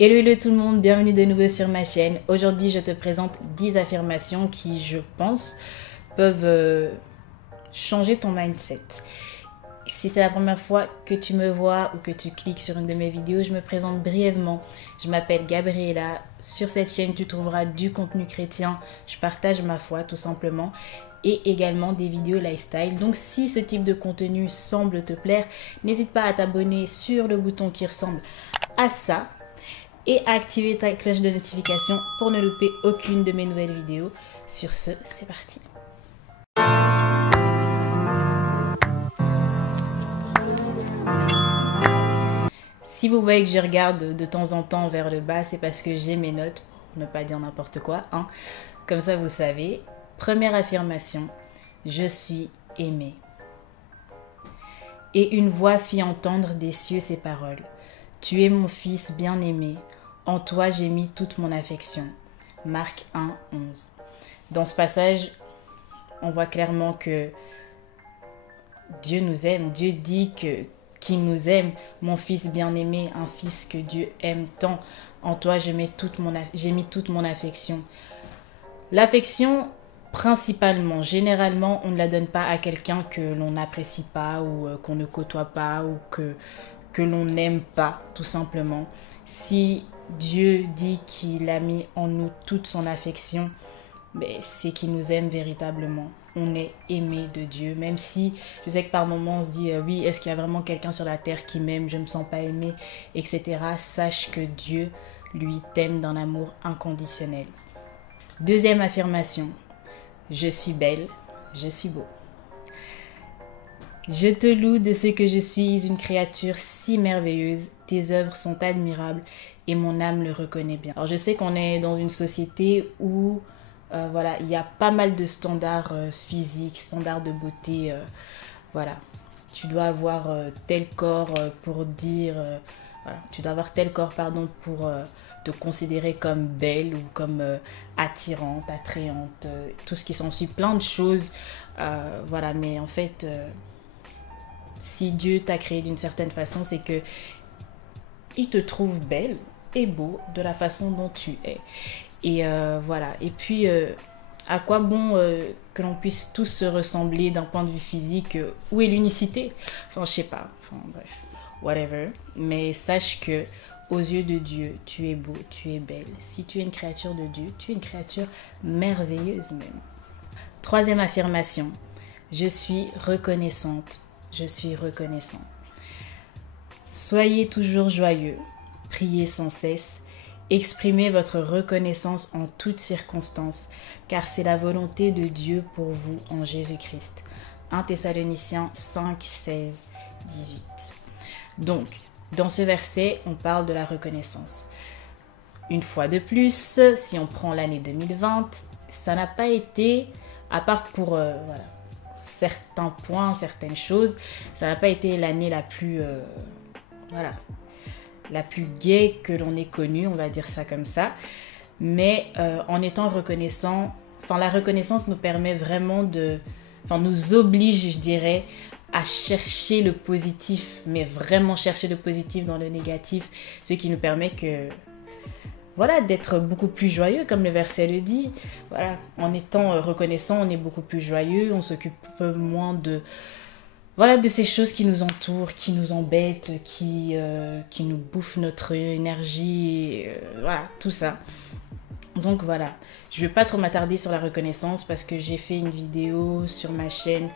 Hello, hello tout le monde, bienvenue de nouveau sur ma chaîne. Aujourd'hui, je te présente 10 affirmations qui, je pense, peuvent changer ton mindset. Si c'est la première fois que tu me vois ou que tu cliques sur une de mes vidéos, je me présente brièvement. Je m'appelle Gabriela. Sur cette chaîne, tu trouveras du contenu chrétien. Je partage ma foi tout simplement et également des vidéos lifestyle. Donc si ce type de contenu semble te plaire, n'hésite pas à t'abonner sur le bouton qui ressemble à ça et à activer ta cloche de notification pour ne louper aucune de mes nouvelles vidéos. Sur ce, c'est parti. Si vous voyez que je regarde de temps en temps vers le bas, c'est parce que j'ai mes notes, pour ne pas dire n'importe quoi, hein. Comme ça, vous savez. Première affirmation, je suis aimée. Et une voix fit entendre des cieux ces paroles. Tu es mon fils bien-aimé, en toi j'ai mis toute mon affection. Marc 1, 11. Dans ce passage, on voit clairement que Dieu nous aime. Dieu dit qu'il nous aime, mon fils bien-aimé, un fils que Dieu aime tant. En toi, j'ai mis toute mon affection. L'affection, principalement, généralement, on ne la donne pas à quelqu'un que l'on n'apprécie pas ou qu'on ne côtoie pas ou que l'on n'aime pas, tout simplement. Si Dieu dit qu'il a mis en nous toute son affection, c'est qu'il nous aime véritablement. On est aimé de Dieu, même si je sais que par moments on se dit oui, est-ce qu'il y a vraiment quelqu'un sur la terre qui m'aime, je ne me sens pas aimé, etc. Sache que Dieu, lui, t'aime d'un amour inconditionnel. Deuxième affirmation, je suis belle, je suis beau. Je te loue de ce que je suis une créature si merveilleuse, tes œuvres sont admirables et mon âme le reconnaît bien. Alors je sais qu'on est dans une société où voilà, il y a pas mal de standards physiques, standards de beauté. Voilà, tu dois avoir tel corps pour dire, voilà, tu dois avoir tel corps pour te considérer comme belle ou comme attirante, attrayante, tout ce qui s'ensuit, plein de choses. Voilà, mais en fait, si Dieu t'a créé d'une certaine façon, c'est que il te trouve belle et beau de la façon dont tu es. Et voilà. Et puis, à quoi bon que l'on puisse tous se ressembler d'un point de vue physique? Où est l'unicité? Enfin, je sais pas. Enfin, bref. Whatever. Mais sache que aux yeux de Dieu, tu es beau, tu es belle. Si tu es une créature de Dieu, tu es une créature merveilleuse même. Troisième affirmation. Je suis reconnaissante. Je suis reconnaissant. Soyez toujours joyeux. Priez sans cesse. Exprimez votre reconnaissance en toutes circonstances, car c'est la volonté de Dieu pour vous en Jésus-Christ. 1 Thessaloniciens 5, 16, 18. Donc, dans ce verset, on parle de la reconnaissance. Une fois de plus, si on prend l'année 2020, ça n'a pas été, à part pour voilà, certains points, certaines choses, ça n'a pas été l'année la plus... voilà, la plus gaie que l'on ait connue, on va dire ça comme ça. Mais en étant reconnaissant, la reconnaissance nous permet vraiment nous oblige, je dirais, à chercher le positif, mais vraiment chercher le positif dans le négatif, ce qui nous permet voilà, d'être beaucoup plus joyeux, comme le verset le dit. Voilà, en étant reconnaissant, on est beaucoup plus joyeux, on s'occupe moins de ces choses qui nous entourent, qui nous embêtent, qui nous bouffent notre énergie, voilà, tout ça. Donc voilà, je ne vais pas trop m'attarder sur la reconnaissance parce que j'ai fait une vidéo sur ma chaîne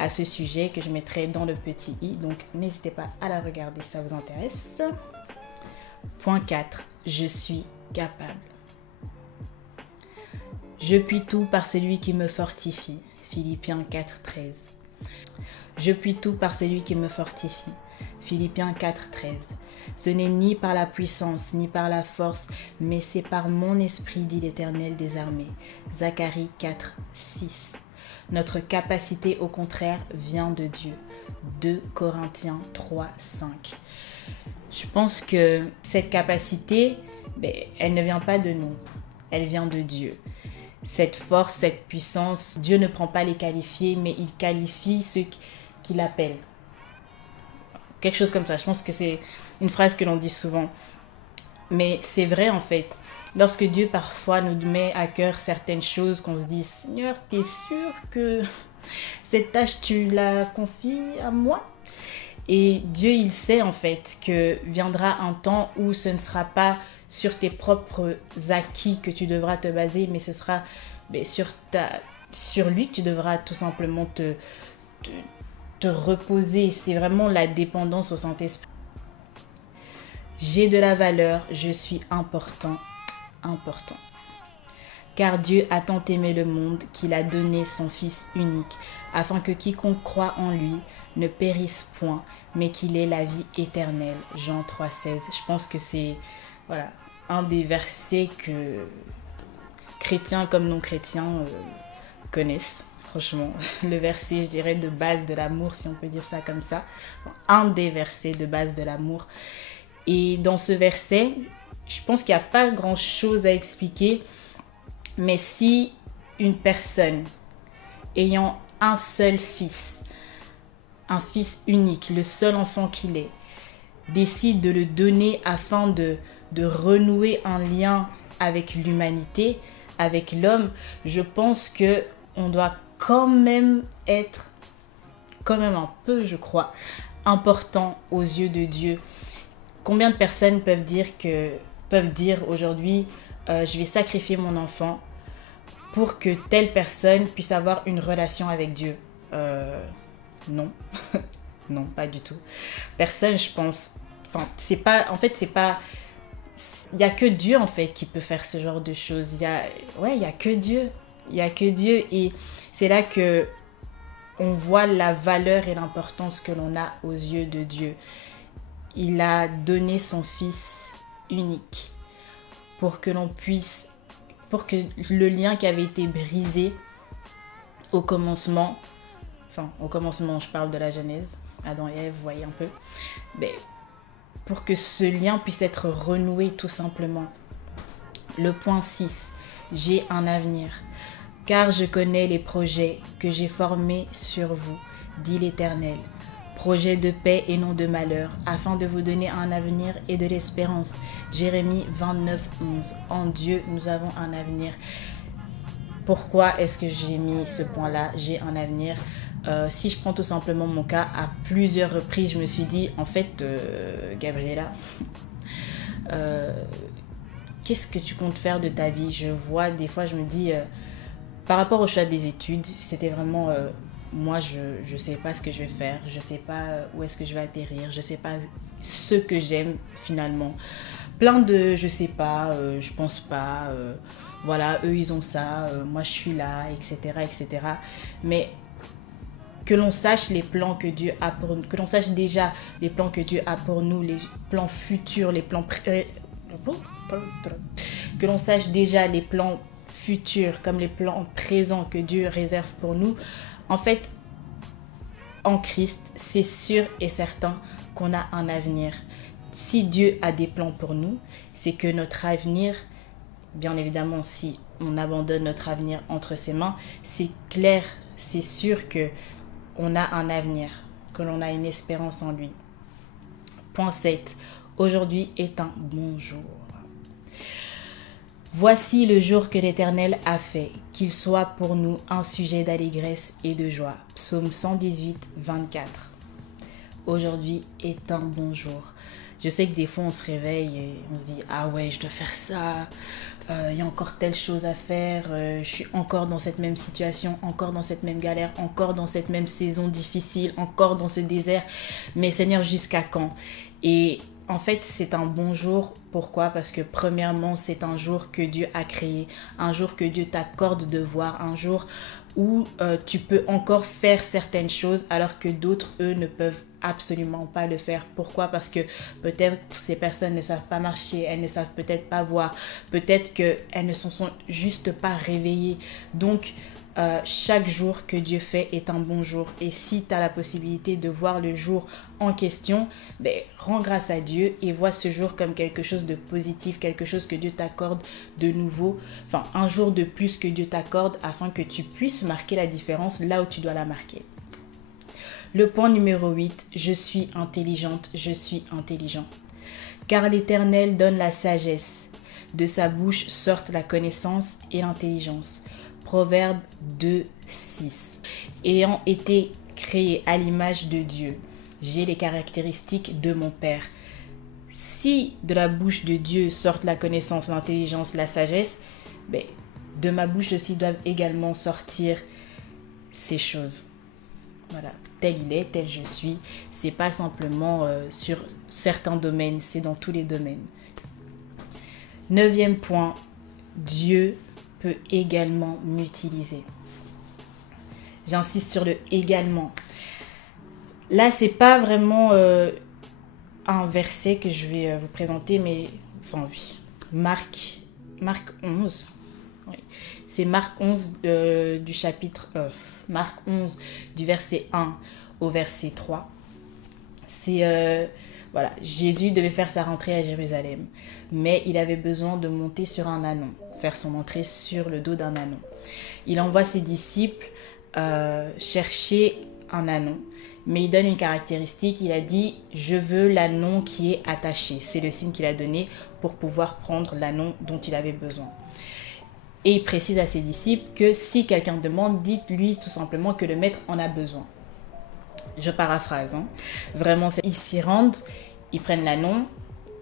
à ce sujet que je mettrai dans le petit i, donc n'hésitez pas à la regarder si ça vous intéresse. Point 4, je suis capable. Je puis tout par celui qui me fortifie. Philippiens 4, 13. Je puis tout par celui qui me fortifie. Philippiens 4, 13. Ce n'est ni par la puissance, ni par la force, mais c'est par mon esprit, dit l'Éternel des armées. Zacharie 4, 6. Notre capacité, au contraire, vient de Dieu. 2 Corinthiens 3, 5. Je pense que cette capacité, elle ne vient pas de nous, elle vient de Dieu. Cette force, cette puissance, Dieu ne prend pas les qualifiés, mais il qualifie ceux qu'il appelle. Quelque chose comme ça. Je pense que c'est une phrase que l'on dit souvent. Mais c'est vrai en fait, lorsque Dieu parfois nous met à cœur certaines choses, qu'on se dit, Seigneur, t'es sûr que cette tâche tu la confies à moi? Et Dieu, il sait en fait que viendra un temps où ce ne sera pas sur tes propres acquis que tu devras te baser, mais ce sera sur lui que tu devras tout simplement te, te reposer. C'est vraiment la dépendance au Saint-Esprit. J'ai de la valeur, je suis important. Car Dieu a tant aimé le monde qu'il a donné son Fils unique, afin que quiconque croit en lui ne périsse point, mais qu'il ait la vie éternelle. Jean 3,16. Je pense que c'est un des versets que chrétiens comme non-chrétiens connaissent. Franchement, le verset, je dirais, de base de l'amour, si on peut dire ça comme ça. Un des versets de base de l'amour. Et dans ce verset, je pense qu'il n'y a pas grand-chose à expliquer. Mais si une personne ayant un seul fils, un fils unique, le seul enfant qu'il est, décide de le donner afin de renouer un lien avec l'humanité, avec l'homme, je pense qu'on doit quand même être, un peu je crois, important aux yeux de Dieu. Combien de personnes peuvent dire aujourd'hui, je vais sacrifier mon enfant pour que telle personne puisse avoir une relation avec Dieu? Non. Non, pas du tout. Personne, je pense. Enfin, c'est pas... Il n'y a que Dieu, en fait, qui peut faire ce genre de choses. Il y a que Dieu. Il n'y a que Dieu. Et c'est là que on voit la valeur et l'importance que l'on a aux yeux de Dieu. Il a donné son Fils unique pour que le lien qui avait été brisé au commencement, je parle de la Genèse, Adam et Ève, vous voyez un peu, mais pour que ce lien puisse être renoué tout simplement. Le point 6, j'ai un avenir, car je connais les projets que j'ai formés sur vous, dit l'Éternel. Projet de paix et non de malheur, afin de vous donner un avenir et de l'espérance. Jérémie 29, 11. En Dieu, nous avons un avenir. Pourquoi est-ce que j'ai mis ce point-là? J'ai un avenir. Si je prends tout simplement mon cas, à plusieurs reprises, je me suis dit, en fait, Gabriella, qu'est-ce que tu comptes faire de ta vie? Je vois, des fois, je me dis, par rapport au choix des études, c'était vraiment... moi, je sais pas ce que je vais faire, je sais pas où est-ce que je vais atterrir, je sais pas ce que j'aime finalement. Plein de je sais pas, je pense pas, voilà, eux ils ont ça, moi je suis là, etc., etc. Mais que l'on sache les plans que Dieu a pour nous, que l'on sache déjà les plans que Dieu a pour nous, les plans futurs, les plans... que l'on sache déjà les plans futurs comme les plans présents que Dieu réserve pour nous. En fait, en Christ, c'est sûr et certain qu'on a un avenir. Si Dieu a des plans pour nous, c'est que notre avenir, bien évidemment, si on abandonne notre avenir entre ses mains, c'est clair, c'est sûr que on a un avenir, que l'on a une espérance en lui. Point 7. Aujourd'hui est un bon jour. Voici le jour que l'Éternel a fait, qu'il soit pour nous un sujet d'allégresse et de joie. Psaume 118, 24. Aujourd'hui est un bon jour. Je sais que des fois on se réveille et on se dit « Ah ouais, je dois faire ça, il y a encore telle chose à faire, je suis encore dans cette même situation, encore dans cette même galère, encore dans cette même saison difficile, encore dans ce désert. Mais Seigneur, jusqu'à quand ?» Et en fait, c'est un bon jour. Pourquoi? Parce que premièrement, c'est un jour que Dieu a créé, un jour que Dieu t'accorde de voir, un jour où tu peux encore faire certaines choses alors que d'autres, eux, ne peuvent absolument pas le faire. Pourquoi? Parce que peut-être ces personnes ne savent pas marcher, elles ne savent peut-être pas voir, peut-être qu'elles ne se sont juste pas réveillées. Donc, chaque jour que Dieu fait est un bon jour. Et si tu as la possibilité de voir le jour en question, rends grâce à Dieu et vois ce jour comme quelque chose de positif, quelque chose que Dieu t'accorde de nouveau. Enfin, un jour de plus que Dieu t'accorde afin que tu puisses marquer la différence là où tu dois la marquer. Le point numéro 8, je suis intelligente, je suis intelligent. Car l'Éternel donne la sagesse. De sa bouche sortent la connaissance et l'intelligence. Proverbe 2, 6. Ayant été créé à l'image de Dieu, j'ai les caractéristiques de mon Père. Si de la bouche de Dieu sortent la connaissance, l'intelligence, la sagesse, de ma bouche aussi doivent également sortir ces choses. Voilà, tel il est, tel je suis. C'est pas simplement sur certains domaines, c'est dans tous les domaines. 9e point, Dieu peut également m'utiliser. J'insiste sur le également. Là, c'est pas vraiment un verset que je vais vous présenter, mais enfin oui, Marc 11. Oui. C'est Marc 11 du chapitre Marc 11 du verset 1 au verset 3. C'est voilà, Jésus devait faire sa rentrée à Jérusalem, mais il avait besoin de monter sur un ânon, faire son entrée sur le dos d'un ânon. Il envoie ses disciples chercher un ânon, mais il donne une caractéristique. Il a dit « Je veux l'ânon qui est attaché ». C'est le signe qu'il a donné pour pouvoir prendre l'ânon dont il avait besoin. Et il précise à ses disciples que si quelqu'un demande, dites-lui tout simplement que le maître en a besoin. Je paraphrase, hein. Vraiment, ils s'y rendent, ils prennent l'ânon,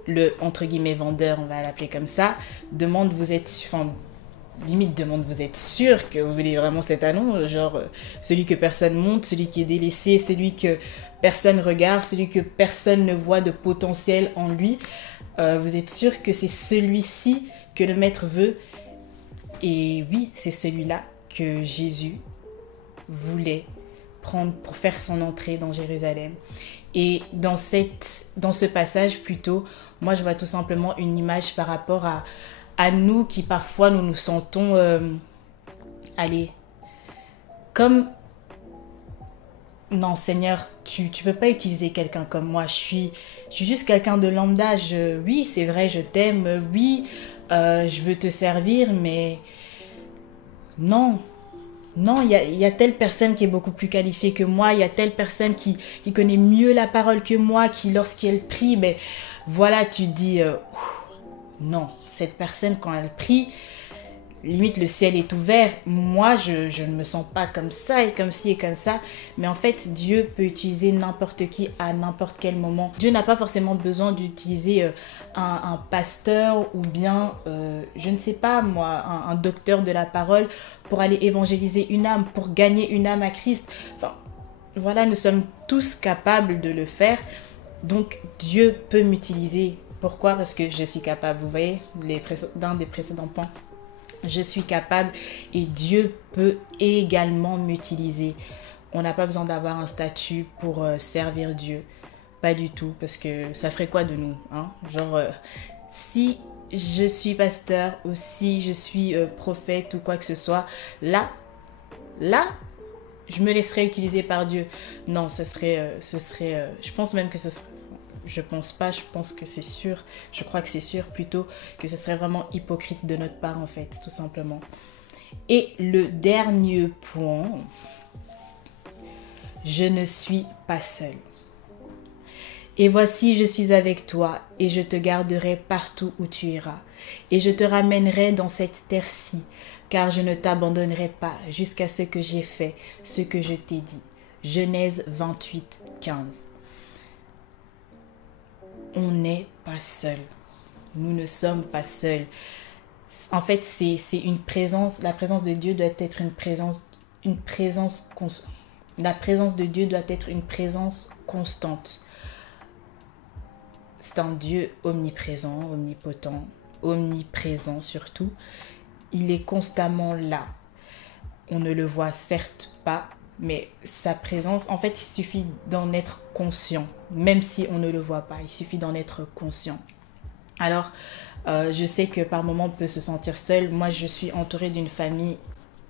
le entre guillemets vendeur, on va l'appeler comme ça, demande vous êtes sûr que vous voulez vraiment cet ânon, genre celui que personne monte, celui qui est délaissé, celui que personne regarde, celui que personne ne voit de potentiel en lui. Vous êtes sûr que c'est celui-ci que le maître veut. Et oui, c'est celui-là que Jésus voulait prendre pour faire son entrée dans Jérusalem. Et dans ce passage plutôt, moi je vois tout simplement une image par rapport à nous qui parfois nous nous sentons comme non Seigneur, tu peux pas utiliser quelqu'un comme moi, je suis juste quelqu'un de lambda. Oui c'est vrai, je t'aime, oui je veux te servir, mais non, il y a telle personne qui est beaucoup plus qualifiée que moi, il y a telle personne qui connaît mieux la parole que moi, qui lorsqu'elle prie, voilà, tu dis, non, cette personne quand elle prie, limite le ciel est ouvert. Moi, je ne me sens pas comme ça et comme ci et comme ça. Mais en fait, Dieu peut utiliser n'importe qui à n'importe quel moment. Dieu n'a pas forcément besoin d'utiliser un pasteur ou bien, je ne sais pas moi, un docteur de la parole pour aller évangéliser une âme, pour gagner une âme à Christ. Enfin, voilà, nous sommes tous capables de le faire. Donc, Dieu peut m'utiliser. Pourquoi? Parce que je suis capable. Vous voyez, dans des précédents points. Je suis capable et Dieu peut également m'utiliser. On n'a pas besoin d'avoir un statut pour servir Dieu. Pas du tout, parce que ça ferait quoi de nous, hein? Genre, si je suis pasteur ou si je suis prophète ou quoi que ce soit, là, je me laisserais utiliser par Dieu. Non, ce serait je pense même que ce serait... Je pense pas, je pense que c'est sûr, je crois que c'est sûr plutôt que ce serait vraiment hypocrite de notre part en fait, tout simplement. Et le dernier point, je ne suis pas seule. Et voici, je suis avec toi et je te garderai partout où tu iras. Et je te ramènerai dans cette terre-ci, car je ne t'abandonnerai pas jusqu'à ce que j'ai fait, ce que je t'ai dit. Genèse 28, 15. On n'est pas seul. Nous ne sommes pas seuls. En fait, c'est une présence. La présence de Dieu doit être la présence de Dieu doit être une présence constante. C'est un Dieu omniprésent, omnipotent, omniprésent surtout. Il est constamment là. On ne le voit certes pas, mais sa présence, en fait, il suffit d'en être conscient, même si on ne le voit pas, il suffit d'en être conscient. Alors, je sais que par moments on peut se sentir seul. Moi, je suis entourée d'une famille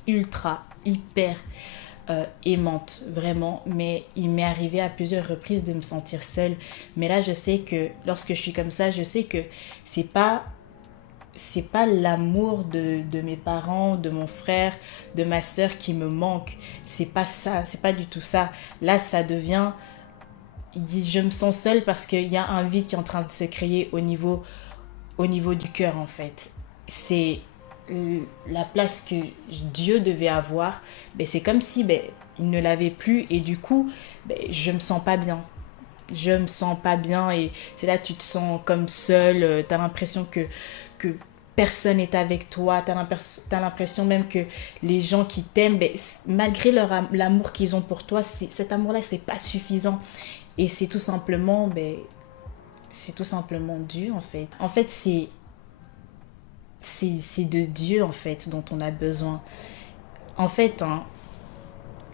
hyper aimante, vraiment, mais il m'est arrivé à plusieurs reprises de me sentir seule. Mais là, je sais que lorsque je suis comme ça, je sais que c'est pas l'amour de mes parents, de mon frère, de ma sœur qui me manque. C'est pas ça, c'est pas du tout ça. Là, ça devient je me sens seule parce qu'il y a un vide qui est en train de se créer au niveau du cœur en fait. C'est la place que Dieu devait avoir, ben, c'est comme si ben, il ne l'avait plus et du coup ben, je me sens pas bien. Je me sens pas bien et c'est là que tu te sens comme seule, tu as l'impression que personne n'est avec toi, tu as l'impression même que les gens qui t'aiment, ben, malgré l'amour qu'ils ont pour toi, cet amour-là, c'est pas suffisant. Et c'est tout simplement, ben, c'est tout simplement Dieu en fait. En fait, c'est de Dieu en fait dont on a besoin. En fait, hein,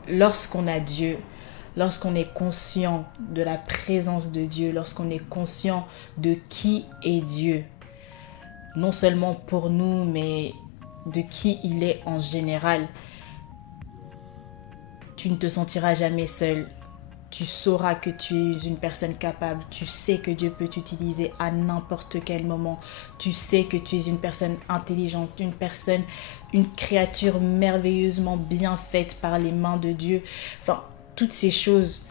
lorsqu'on a Dieu, lorsqu'on est conscient de la présence de Dieu, lorsqu'on est conscient de qui est Dieu, non seulement pour nous, mais de qui il est en général, tu ne te sentiras jamais seul. Tu sauras que tu es une personne capable. Tu sais que Dieu peut t'utiliser à n'importe quel moment. Tu sais que tu es une personne intelligente, une créature merveilleusement bien faite par les mains de Dieu. Enfin, toutes ces choses,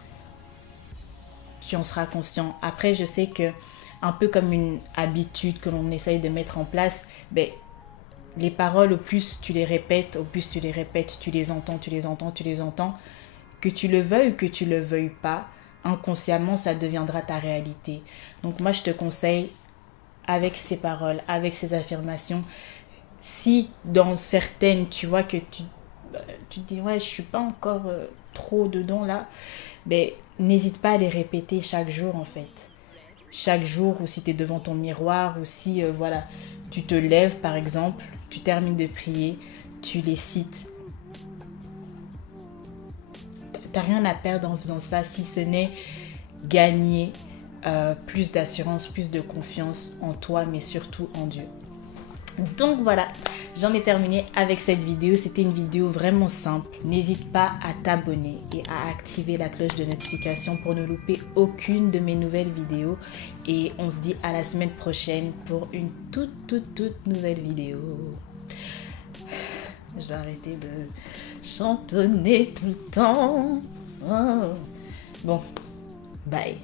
tu en seras conscient. Après, je sais que, un peu comme une habitude que l'on essaye de mettre en place, ben, les paroles, au plus tu les répètes, tu les entends, tu les entends, tu les entends. Que tu le veuilles ou que tu le veuilles pas, inconsciemment, ça deviendra ta réalité. Donc moi, je te conseille, avec ces paroles, avec ces affirmations, si dans certaines, tu vois que tu te dis, ouais, je suis pas encore trop dedans là, ben, n'hésite pas à les répéter chaque jour en fait. Chaque jour, ou si tu es devant ton miroir, ou si, voilà, tu te lèves par exemple, tu termines de prier, tu les cites. T'as rien à perdre en faisant ça, si ce n'est gagner plus d'assurance, plus de confiance en toi, mais surtout en Dieu. Donc voilà, j'en ai terminé avec cette vidéo. C'était une vidéo vraiment simple. N'hésite pas à t'abonner et à activer la cloche de notification pour ne louper aucune de mes nouvelles vidéos. Et on se dit à la semaine prochaine pour une toute nouvelle vidéo. Je dois arrêter de chantonner tout le temps. Oh. Bon, bye.